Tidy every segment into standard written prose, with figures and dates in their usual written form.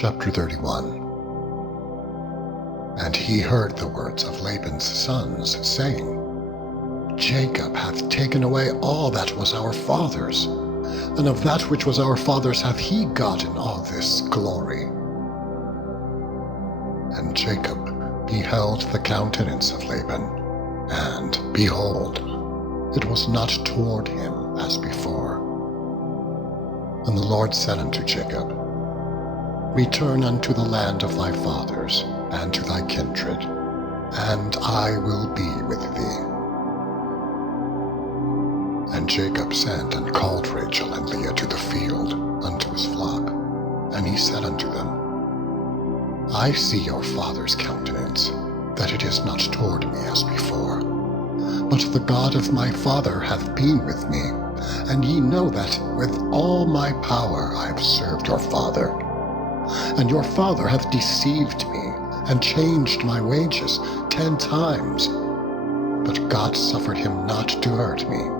Chapter 31. And he heard the words of Laban's sons, saying, Jacob hath taken away all that was our father's, and of that which was our father's hath he gotten all this glory. And Jacob beheld the countenance of Laban, and, behold, it was not toward him as before. And the Lord said unto Jacob, Return unto the land of thy fathers, and to thy kindred, and I will be with thee. And Jacob sent and called Rachel and Leah to the field unto his flock, and he said unto them, I see your father's countenance, that it is not toward me as before. But the God of my father hath been with me, and ye know that with all my power I have served your father. And your father hath deceived me, and changed my wages 10 times. But God suffered him not to hurt me.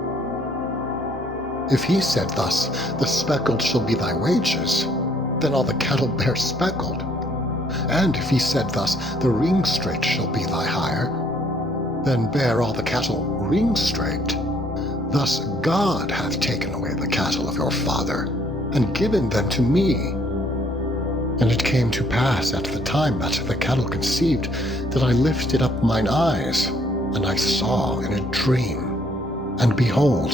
If he said thus, The speckled shall be thy wages, then all the cattle bear speckled. And if he said thus, The ring-strait shall be thy hire, then bear all the cattle ring-strait. Thus God hath taken away the cattle of your father, and given them to me. And it came to pass at the time that the cattle conceived, that I lifted up mine eyes, and I saw in a dream. And behold,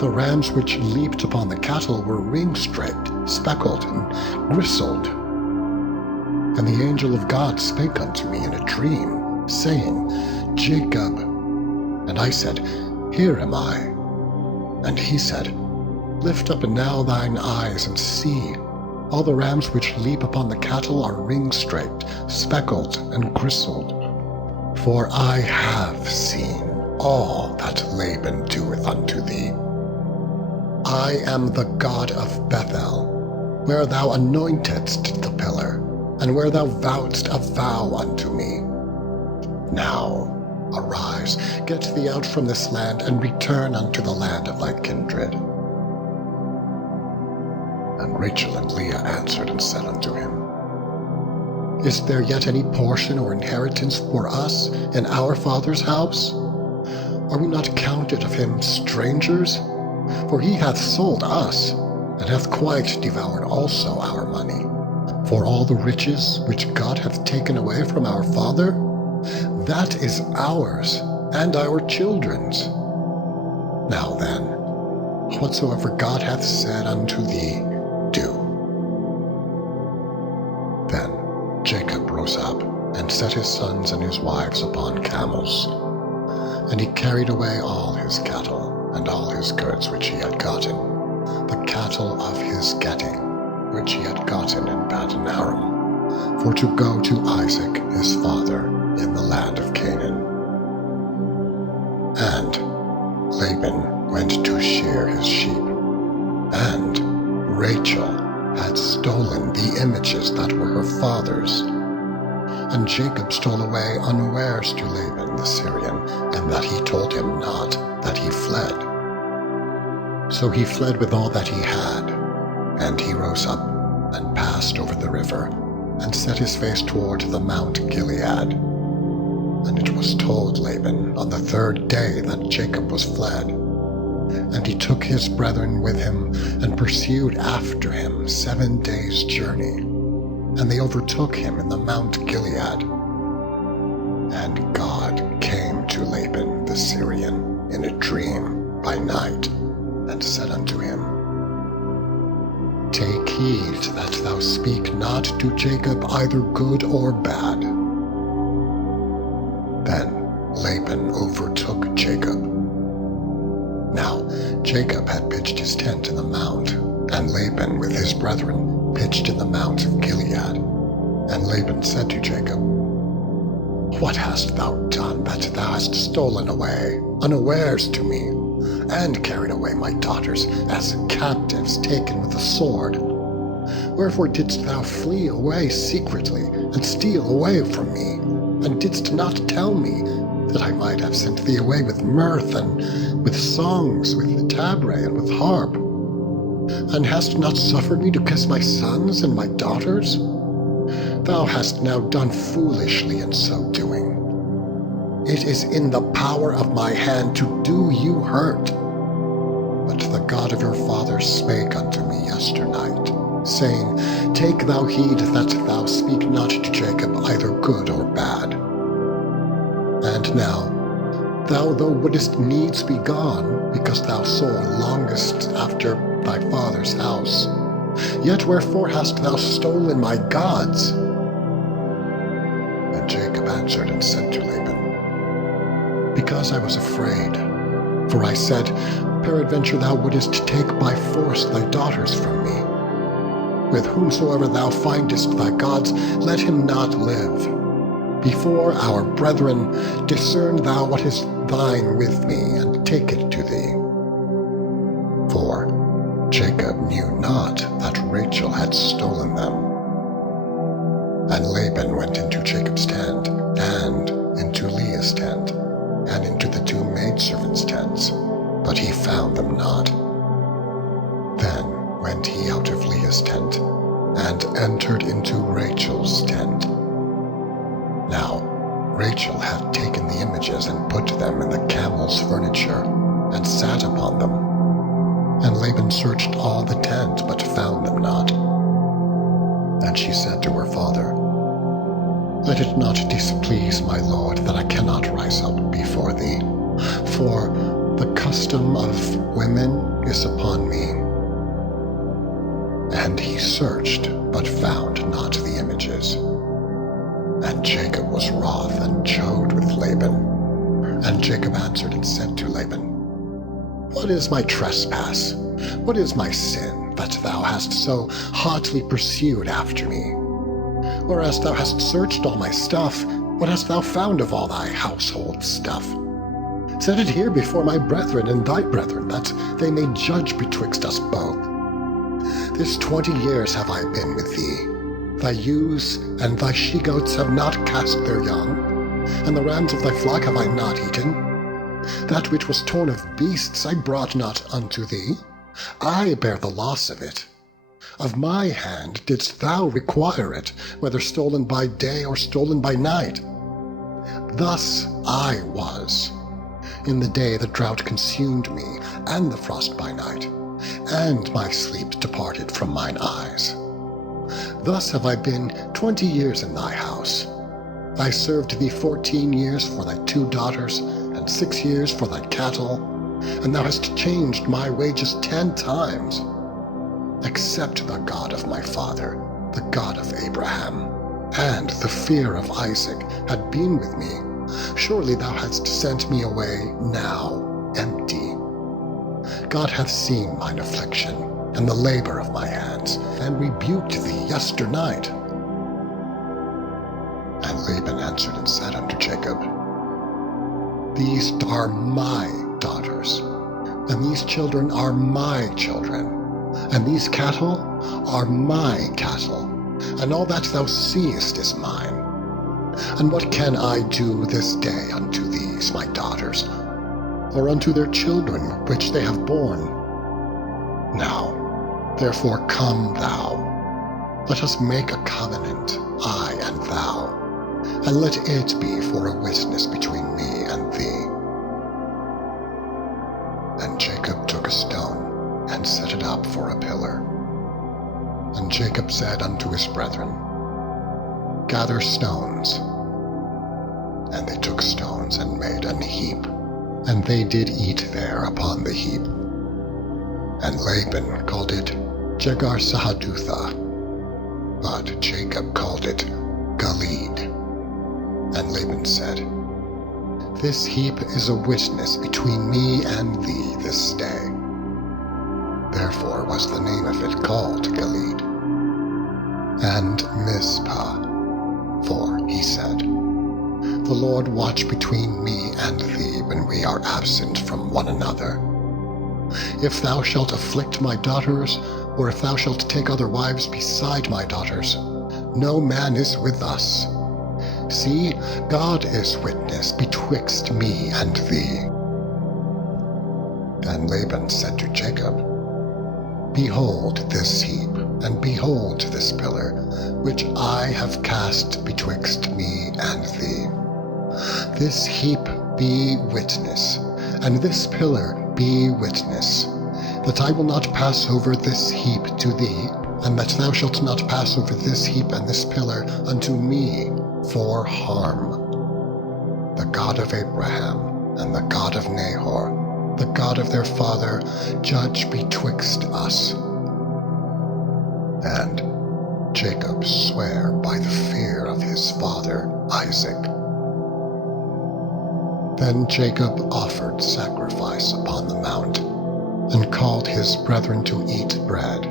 the rams which leaped upon the cattle were ring-strait, speckled, and gristled. And the angel of God spake unto me in a dream, saying, Jacob. And I said, Here am I. And he said, Lift up now thine eyes and see. All the rams which leap upon the cattle are ring-strait, speckled, and gristled. For I have seen all that Laban doeth unto thee. I am the God of Bethel, where thou anointedst the pillar, and where thou vowedst a vow unto me. Now arise, get thee out from this land, and return unto the land of thy kindred. And Rachel and Leah answered and said unto him, Is there yet any portion or inheritance for us in our father's house? Are we not counted of him strangers? For he hath sold us, and hath quite devoured also our money. For all the riches which God hath taken away from our father, that is ours, and our children's. Now then, whatsoever God hath said unto thee, do. Then Jacob rose up, and set his sons and his wives upon camels. And he carried away all his cattle, and all his goods which he had gotten, the cattle of his getting, which he had gotten in Paddan Aram, for to go to Isaac his father in the land of Canaan. And Laban went to shear his sheep, and Rachel had stolen the images that were her father's. And Jacob stole away unawares to Laban the Syrian, and that he told him not, that he fled. So he fled with all that he had, and he rose up, and passed over the river, and set his face toward the Mount Gilead. And it was told Laban on the 3rd day that Jacob was fled. And he took his brethren with him, and pursued after him 7 days' journey. And they overtook him in the Mount Gilead. And God came to Laban the Syrian in a dream by night, and said unto him, Take heed that thou speak not to Jacob either good or bad. Then Laban overtook Jacob. Now Jacob had pitched his tent in the mount, and Laban with his brethren pitched in the mount of Gilead. And Laban said to Jacob, What hast thou done that thou hast stolen away unawares to me, and carried away my daughters as captives taken with the sword? Wherefore didst thou flee away secretly, and steal away from me, and didst not tell me, that I might have sent thee away with mirth, and with songs, with tabret, and with harp? And hast not suffered me to kiss my sons and my daughters? thou hast now done foolishly in so doing. It is in the power of my hand to do you hurt. But the God of your fathers spake unto me yesternight, saying, Take thou heed that thou speak not to Jacob either good or bad. And now, thou thou wouldest needs be gone, because thou sore longest after thy father's house. Yet wherefore hast thou stolen my gods? And Jacob answered and said to Laban, Because I was afraid. For I said, Peradventure thou wouldest take by force thy daughters from me. With whomsoever thou findest thy gods, let him not live. Before our brethren, discern thou what is thine with me, and take it to thee. For Jacob knew not that Rachel had stolen them. And Laban went into Jacob's tent, and into Leah's tent, and into the two maidservants' tents, but he found them not. Then went he out of Leah's tent, and entered into Rachel's tent. Now Rachel had taken the images and put them in the camel's furniture, and sat upon them. And Laban searched all the tent, but found them not. And she said to her father, Let it not displease my lord that I cannot rise up before thee, for the custom of women is upon me. And he searched, but found not the images. And Jacob was wroth and chode with Laban. And Jacob answered and said to Laban, What is my trespass? What is my sin, that thou hast so hotly pursued after me? Whereas thou hast searched all my stuff, what hast thou found of all thy household stuff? Set it here before my brethren and thy brethren, that they may judge betwixt us both. This 20 years have I been with thee. Thy ewes and thy she-goats have not cast their young, and the rams of thy flock have I not eaten. That which was torn of beasts I brought not unto thee. I bear the loss of it. Of my hand didst thou require it, whether stolen by day or stolen by night. Thus I was. In the day the drought consumed me, and the frost by night, and my sleep departed from mine eyes. Thus have I been 20 years in thy house. I served thee 14 years for thy 2 daughters, and 6 years for thy cattle, and thou hast changed my wages 10 times. Except the God of my father, the God of Abraham, and the fear of Isaac had been with me, surely thou hadst sent me away now empty. God hath seen mine affliction, and the labor of my hands, and rebuked thee yesternight. And Laban answered and said unto Jacob, These are my daughters, and these children are my children, and these cattle are my cattle, and all that thou seest is mine. And what can I do this day unto these my daughters, or unto their children which they have borne? Now, therefore come thou, let us make a covenant, I and thou, and let it be for a witness between me and thee. And Jacob took a stone, and set it up for a pillar. And Jacob said unto his brethren, Gather stones. And they took stones, and made an heap, and they did eat there upon the heap. And Laban called it Jegar-sahadutha, but Jacob called it Gilead. And Laban said, This heap is a witness between me and thee this day. Therefore was the name of it called Gilead. And Mizpah, for he said, The Lord watch between me and thee when we are absent from one another. If thou shalt afflict my daughters, or if thou shalt take other wives beside my daughters, no man is with us. See, God is witness betwixt me and thee. And Laban said to Jacob, Behold this heap, and behold this pillar, which I have cast betwixt me and thee. This heap be witness, and this pillar be witness, that I will not pass over this heap to thee, and that thou shalt not pass over this heap and this pillar unto me for harm. The God of Abraham and the God of Nahor, the God of their father, judge betwixt us. And Jacob sware by the fear of his father Isaac. Then Jacob offered sacrifice upon the mount, and called his brethren to eat bread.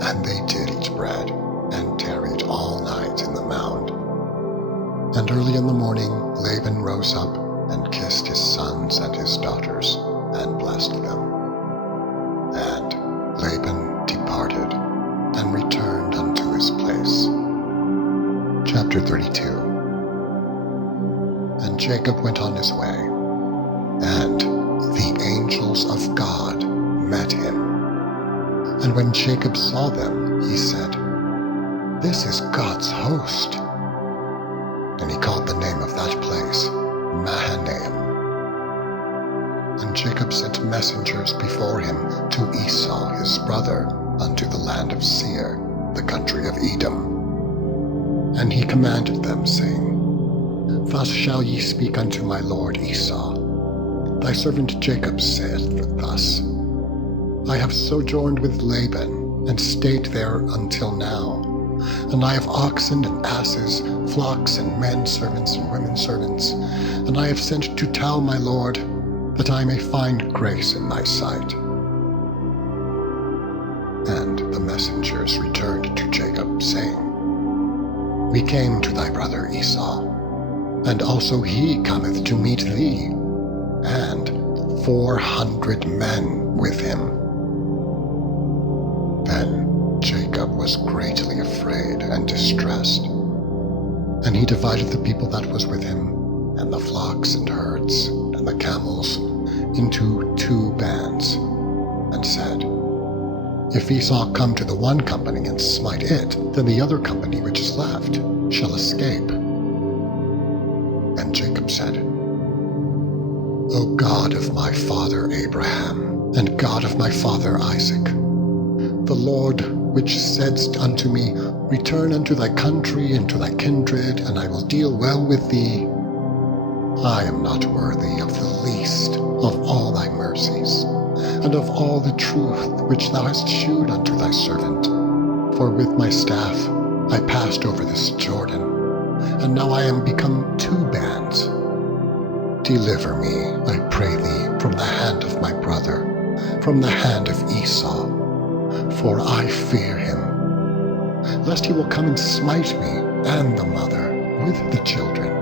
And they did eat bread, and tarried all night in the mound. And early in the morning Laban rose up, and kissed his sons and his daughters, and blessed them. And Laban departed, and returned unto his place. Chapter 32. And Jacob went on his way, and the angels of God met him. And when Jacob saw them, he said, This is God's host. And he called the name of that place Mahanaim. And Jacob sent messengers before him to Esau his brother unto the land of Seir, the country of Edom. And he commanded them, saying, Thus shall ye speak unto my lord Esau. Thy servant Jacob saith thus, I have sojourned with Laban, and stayed there until now. And I have oxen and asses, flocks and men servants and women servants. And I have sent to tell my lord, that I may find grace in thy sight. And the messengers returned to Jacob, saying, We came to thy brother Esau, and also he cometh to meet thee, and 400 men with him. Then Jacob was greatly afraid and distressed, and he divided the people that was with him, and the flocks and herds, and the camels, into 2 bands, and said, If Esau come to the one company and smite it, then the other company which is left shall escape. And Jacob said, O God of my father Abraham, and God of my father Isaac, the Lord which saidst unto me, Return unto thy country and to thy kindred, and I will deal well with thee, I am not worthy of the least of all thy mercies, and of all the truth which thou hast shewed unto thy servant. For with my staff I passed over this Jordan, and now I am become 2 bands. Deliver me, I pray thee, from the hand of my brother, from the hand of Esau, for I fear him, lest he will come and smite me and the mother with the children.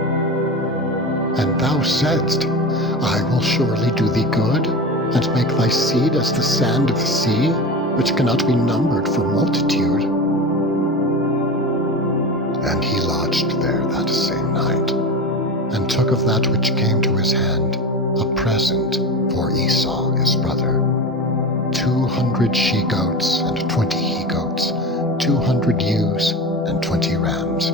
And thou saidst, I will surely do thee good, and make thy seed as the sand of the sea, which cannot be numbered for multitude. And he lodged there that same night, and took of that which came to his hand a present for Esau his brother, 200 she-goats and 20 he-goats, 200 ewes and 20 rams,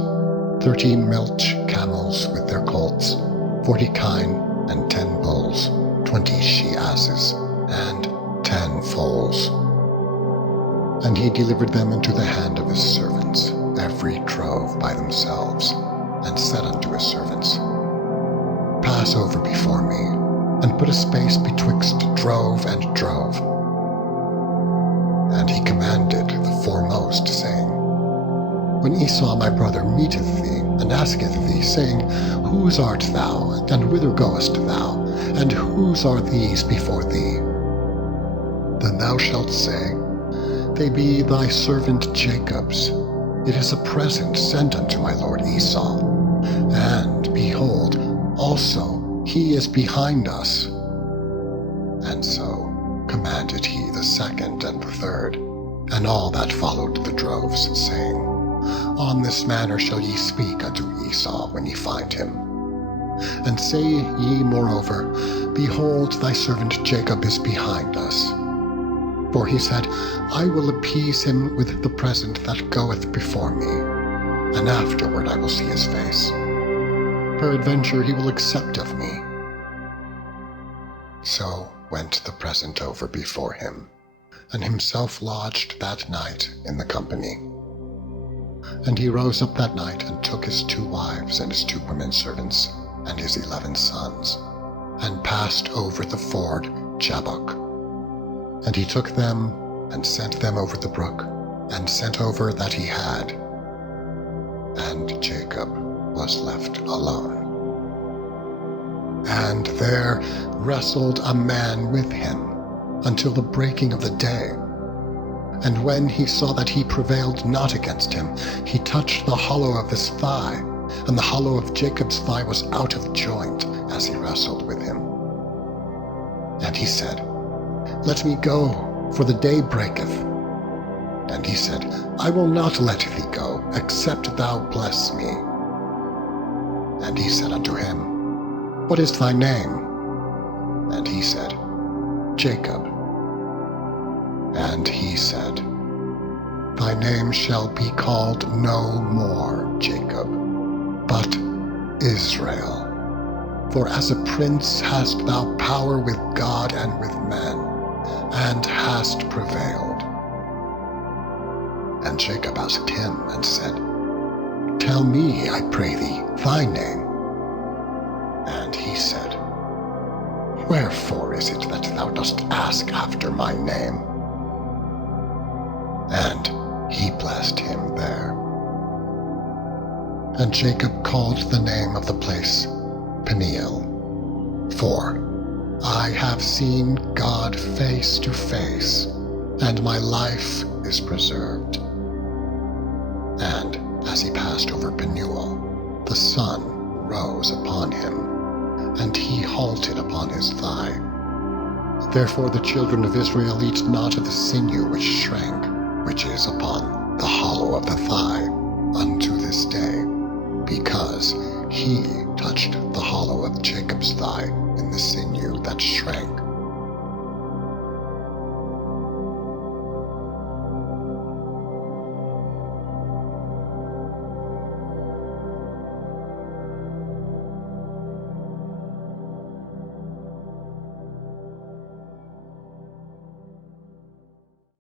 30 milch camels with their colts, 40 kine and 10 bulls, 20 she-asses, and 10 foals. And he delivered them into the hand of his servants, every drove by themselves, and said unto his servants, Pass over before me, and put a space betwixt drove and drove. And he commanded the foremost, saying, When Esau my brother meeteth thee, and asketh thee, saying, Whose art thou, and whither goest thou, and whose are these before thee? Then thou shalt say, They be thy servant Jacob's. It is a present sent unto my lord Esau. And behold, also he is behind us. And so commanded he the second and the third, and all that followed the droves, saying, On this manner shall ye speak unto Esau when ye find him. And say ye moreover, Behold, thy servant Jacob is behind us. For he said, I will appease him with the present that goeth before me, and afterward I will see his face. Peradventure he will accept of me. So went the present over before him, and himself lodged that night in the company. And he rose up that night, and took his 2 wives, and his 2 women servants, and his 11 sons, and passed over the ford Jabbok. And he took them, and sent them over the brook, and sent over that he had. And Jacob was left alone. And there wrestled a man with him until the breaking of the day. And when he saw that he prevailed not against him, he touched the hollow of his thigh, and the hollow of Jacob's thigh was out of joint as he wrestled with him. And he said, Let me go, for the day breaketh. And he said, I will not let thee go, except thou bless me. And he said unto him, What is thy name? And he said, Jacob. And he said, Thy name shall be called no more Jacob, but Israel. For as a prince hast thou power with God and with men, and hast prevailed. And Jacob asked him and said, Tell me, I pray thee, thy name. And he said, Wherefore is it that thou dost ask after my name? And he blessed him there. And Jacob called the name of the place Peniel, for I have seen God face to face, and my life is preserved. And as he passed over Penuel, the sun rose upon him, and he halted upon his thigh. Therefore the children of Israel eat not of the sinew which shrank, which is upon